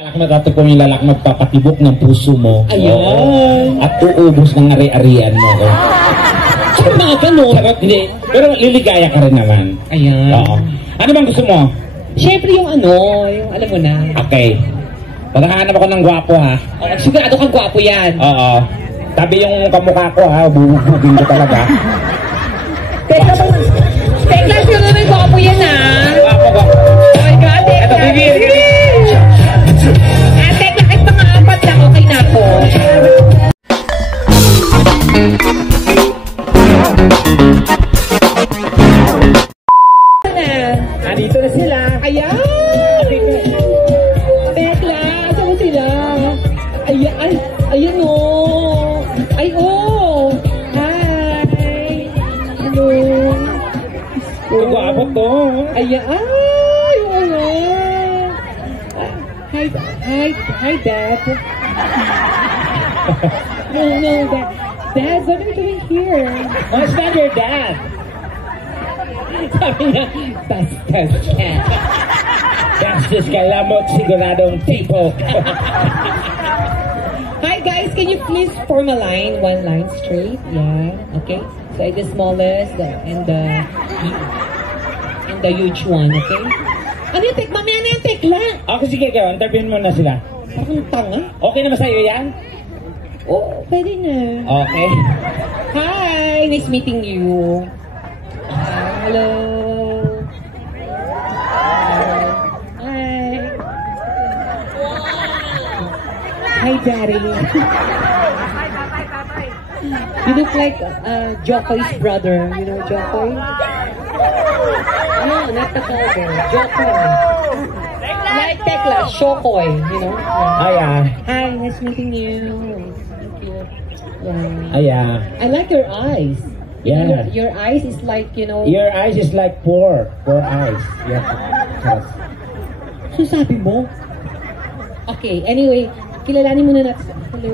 Lalak ko yung lalak magpapatibok ng puso mo. Ayan. At uubos ng ari-arian mo. Saan mga ganun? Hindi. Pero liligaya ka rin naman. Ayan. Oo. Ano bang gusto mo? Siyempre yung yung alam mo na. Okay. Paghahanap ako ng gwapo ha. Sigurado kang gwapo yan. Oo. Tabi yung kamukha ko ha. Bubugin ko talaga. Tekla, siguro may gwapo yan ha. Gwapo. Oh my God, Tekla. Ito, bibir. Tekla, kahit mga apat lang, okay na ako. Nandito na sila. Ayan! Tekla, saan mo sila? Ayan, ayan o. Ay, oh. Hi. Hello. Gwapo to. Ayan, ay, wala. Hi, Dad. No, Dad. Dad, what are you doing here? What's that your dad? Sabi niya, bastos ka. Bastos ka lamot siguradong tipo. Hi guys, can you please form a line, one line straight? Yeah, okay. So the smallest and the huge one, okay? Ano yung tekla? Mamaya na yung tekla. Okay, sige kayo. Interviewin mo na sila. Parang tanga. Okay na ba sa'yo yan? Oo, pwede na. Okay. Hi, nice meeting you. Hello. Hi. Hi, Daddy. You look like Jokoy's brother. You know Jokoy? No, not the father. Jokoy. Like Tekla, Shokoy, you know? Aya. Hi, nice meeting you. Thank you. Yeah. Aya. I like your eyes. Yeah. Your eyes is like, you know... Your eyes is like four eyes. Yeah. So sabi mo? Okay, anyway, kilalanin muna natin. Hello,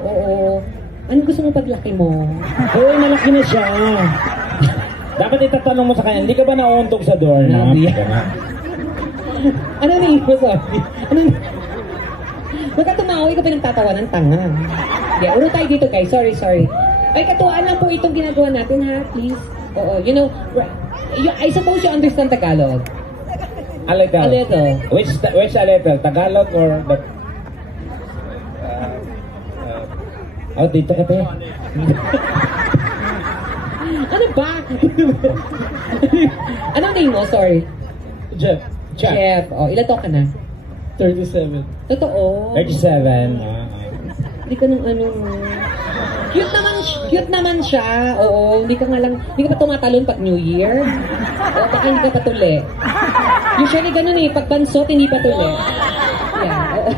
oo. Anong gusto mo paglaki mo? Uy, malaki na siya. Dapat itatanong mo sa kanya, hindi ka ba nauuntog sa door na? Ano na mo, sorry? Magkatumawi ka pa ng tatawa ng tanga. Yeah, uro tayo dito guys, sorry. Ay, katuwaan lang po itong ginagawa natin ha, please. Oo, you know, I suppose you understand Tagalog. A little. A little. Which a little? Tagalog or the... Oh, dito ka tayo. Ano ba? Anong name mo? Sorry. Jeff. Oh, ilan to ka na? 37. Totoo. 37. Hindi ka nung ano. Cute naman siya. Oo, hindi ka pa tumatalon pag New Year. O, baka hindi ka patuli. Usually ganun eh, pag bansot, hindi patuli. Yeah, oo.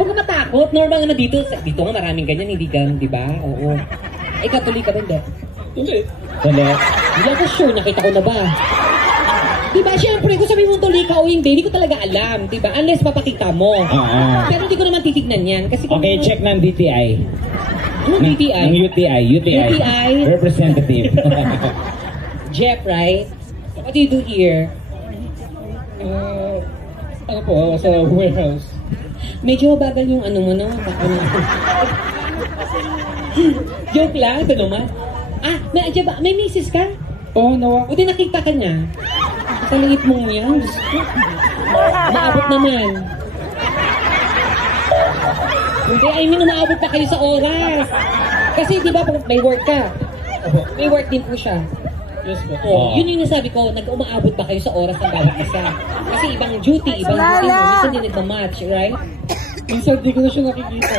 Huwag ka matakot. Normal nga na dito. Dito nga maraming ganyan, hindi ganun, di ba? Oo. Ikaw, tuli ka ba, hindi? Tuli. Hindi ako sure, nakita ko na ba? Diba, syempre, kung sabi mong tuloy ka o hindi ko talaga alam, diba? Unless papakita mo. Pero hindi ko naman titignan yan. Kasi okay, check ng DTI. Anong DTI? Ng UTI. Representative. Jeff, right? What do you do here? Ano po, sa warehouse. Medyo bagal yung ano mo, no? Joke lang, ito naman. May misis ka? Oo, nawa. O di nakita ka niya. Kaliit mong yan. Maabot naman. Hindi, I mean, umaabot pa kayo sa oras. Kasi di ba, may work ka. May work din po siya. Yes po. Yun yung nasabi ko, nag-umaabot ba kayo sa oras ng bawat isa? Kasi ibang duty, minsan din nagmamatch, right? Minsan di ko na siya nakikita.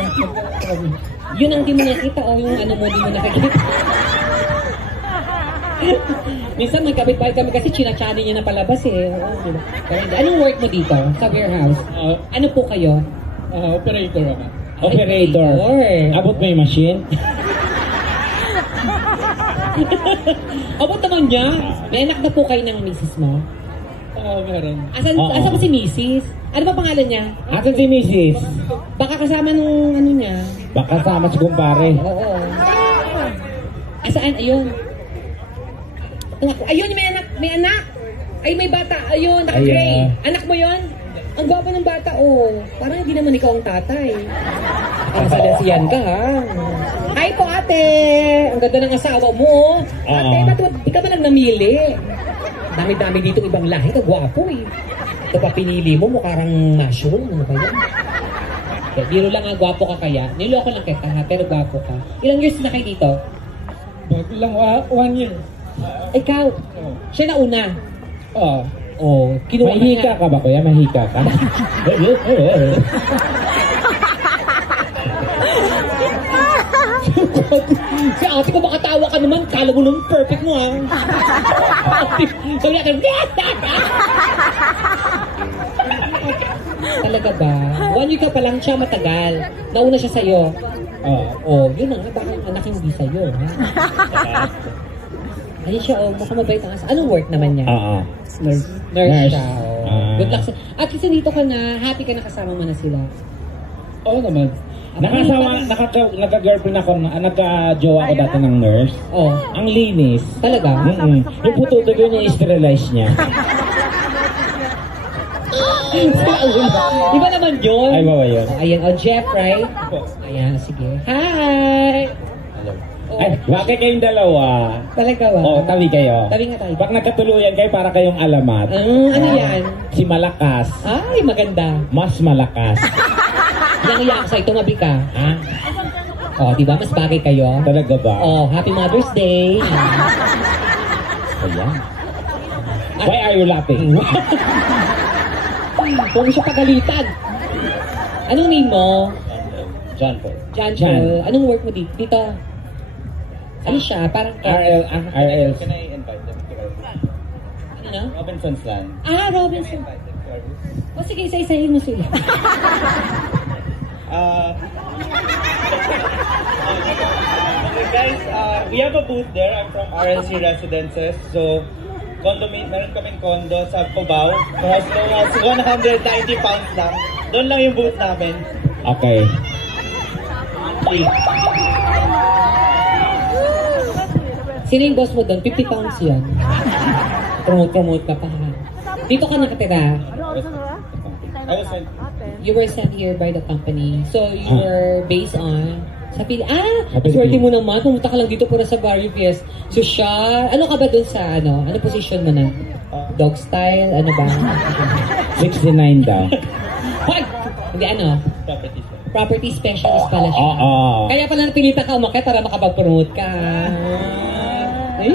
Yun ang di mo nakita o yung ano mo di mo nakikita? Minsan magkabit-bait kami kasi chinachani niya na palabas eh. Diba? Pero hindi. Anong work mo dito sa warehouse? Ano po kayo? Operator ako. Operator. Abot mo yung machine? Abot naman niya. May anak na po kayo ng misis mo? Meron. Asan ba si misis? Ano ba pangalan niya? Asan si misis? Baka kasama nung ano niya. Baka kasama si kumpare. Oo. Asaan? Ayun. Ayun, may anak. Ay, may bata. Ayun, naka-gray. Anak mo yon? Ang gwapo ng bata, oh. Parang hindi naman ikaw ang tatay. Ang salasiyan ka, ha? Hi po, ate! Ang ganda ng asawa mo, oh. Ate, ba't di ka ba lang namili? Dami-dami dito ibang lahi, kagwapo eh. Ito pa pinili mo, mukhang mushroom. Ano ba yan? Okay, biro lang ang gwapo ka kaya. Niloko lang kita, ha? Pero gwapo ka. Ilang years na kayo dito? Bago lang, 1 year. Ikaw, siya na una. Oo. Oh, kinuha Mahika ka ba, kuya? Mahika ka? Si ate ko makatawa ka naman, kala mo nung perfect mo, ha? Sabi natin, talaga ba? 1 year ka pa lang siya, matagal. Nauna siya sa'yo. Oh, yun na nga, baka yung anak hindi sa'yo, ha? Ayun siya, oh, mukhang mabait ang asa. Anong work naman niya? Nurse siya, oh. Good luck sa... At kasi dito ka na, happy ka na kasama mo na sila. Oo naman. Naka-girlfriend ako, nagka-jowa ako dati ng nurse. Oh. Ang linis. Talaga? Yung puto-tubo niya, i-sterilize niya. Iba naman yun. Ay, bawa yun. Oh, ayan, Jeff, right? Ayan, sige. Hi! Oh. Ay, bakit kayong dalawa? Talaga ba? Oo, tabi kayo. Tabi nga tayo. Pag nagkatuluyan kayo, para kayong alamat. Ano yan? Si Malakas. Ay, maganda. Mas malakas. Yang iyak sa'yo, tumabi ka. Ha? Oh, di ba? Mas bagay kayo. Talaga ba? Oh, Happy Mother's Day. Ayan. Why are you laughing? Huwag mo siya pagalitan. Anong name mo? John Paul. John Paul. Anong work mo dito? Ano siya? Parang... RL. Can I invite them to our Ano? Robinson's Land? Robinson. O sige, isa-isahin mo sila. Okay guys, we have a booth there. I'm from RLC Residences. So, meron kaming condo sa Cubao. For as low as 190 pounds lang. Doon lang yung booth namin. Okay. Sino yung boss mo doon? 50 pounds yan. Promote ka pa. Dito ka nakatira. I was sent. You were sent here by the company. So, you were based on... Sa Philippines. swerte mo naman. Pumunta ka lang dito para sa Barrio Fies. Social. Ano ka ba dun sa ano? Ano position mo na? Dog style? Ano ba? 69 daw. Wag! Hindi ano? Property specialist pala siya. Oo. Kaya pala napilitan ka umakit para makapag-promote ka. Ay!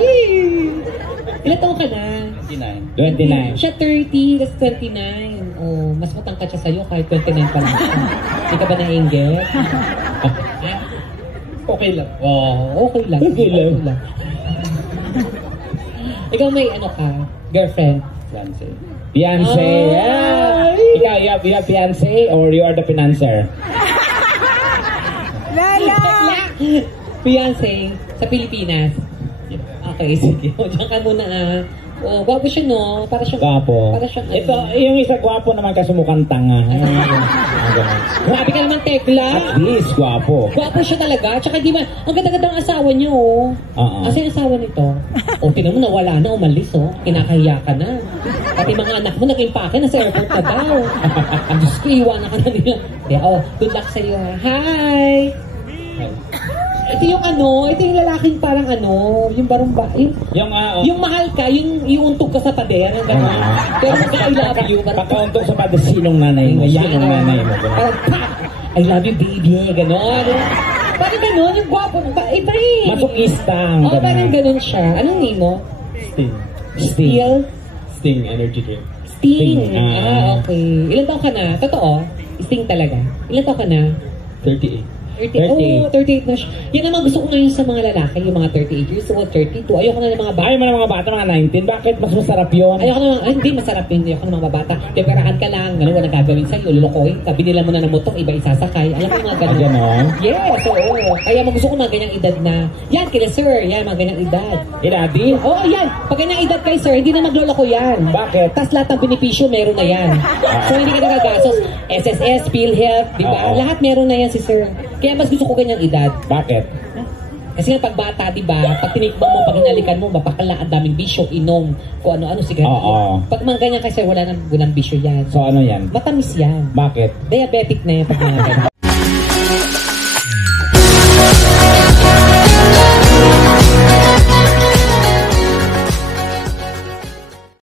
Ilan taon ka na? 29. 29. Siya 30, that's 29. Oh, mas matangkad siya sa'yo kahit 29 pa lang siya. Hindi ka ba na-engage? Okay lang. Oh, okay lang. Okay lang. Ikaw may ano ka? Girlfriend? Fiancé. Ay! Ikaw, you have fiancé or you are the financer? Fiancé sa Pilipinas. Okay, sige. O, diyan ka muna Oh, gwapo siya, no? Para siyang... Gwapo. Para siyang... Ito, yung isa gwapo naman kasi mukhang tanga. Grabe ka naman, Tekla. At least, gwapo. Gwapo siya talaga. Tsaka di ba, ang ganda-ganda ang asawa niyo, oh. Kasi ang asawa nito, tinan mo, nawala na, umalis, oh. Kinakahiya ka na. Pati mga anak mo, nag-impake na sa airport na daw. Ang Diyos ko, iwanan ka na nila. Good luck sa'yo, ha. Hi! Ito yung ito yung lalaking parang yung barumba, yung mahal ka, yung iuntog ka sa pader, yung gano'n. Pero I love you. Pagkauntog sa pader, sinong nanay mo? Sinong nanay mo? Parang, I love you, baby, gano'n. Parang gano'n, yung gwapo. Iba eh. Masokista. Parang gano'n siya. Anong name mo? Sting. Sting Energy Drink. Sting. Okay. Ilan taon ka na? Totoo? Sting talaga. Ilan taon ka na? 38. 38 na siya. Yan naman gusto ko ngayon sa mga lalaki, yung mga 38 years old, 32. Ayoko na ng mga bata. Ayaw mo ng mga bata, mga 19. Bakit? Mas masarap yun. Ayoko na hindi masarap yun. Ayoko na mga bata. Deperahan ka lang, gano'n, walang gagawin sa'yo, lulukoy. Sabi nila mo na ng motor, iba isasakay. Alam mo yung mga gano'n. Ganon? Yes, oo. Kaya gusto ko mga ganyang edad na, yan, kila sir, yan, mga ganyang edad. Edadi? Oo, yan. Pag ganyang edad kay sir, hindi na magloloko yan. Bakit? Tapos lahat ng benepisyo, meron na yan. So, hindi ka nagagastos. SSS, PhilHealth, di ba? Oo. Lahat meron na yan si sir. Kaya mas gusto ko ganyang edad. Bakit? Kasi nga pag bata, di ba, pag tinikman mo, pag hinalikan mo, mapakala, ang daming bisyo, inom, kung ano-ano, sigarilyo. Oo. Pag mga ganyan kasi walang bisyo yan. So ano yan? Matamis yan. Bakit? Diabetic na yan pag mga ganyan.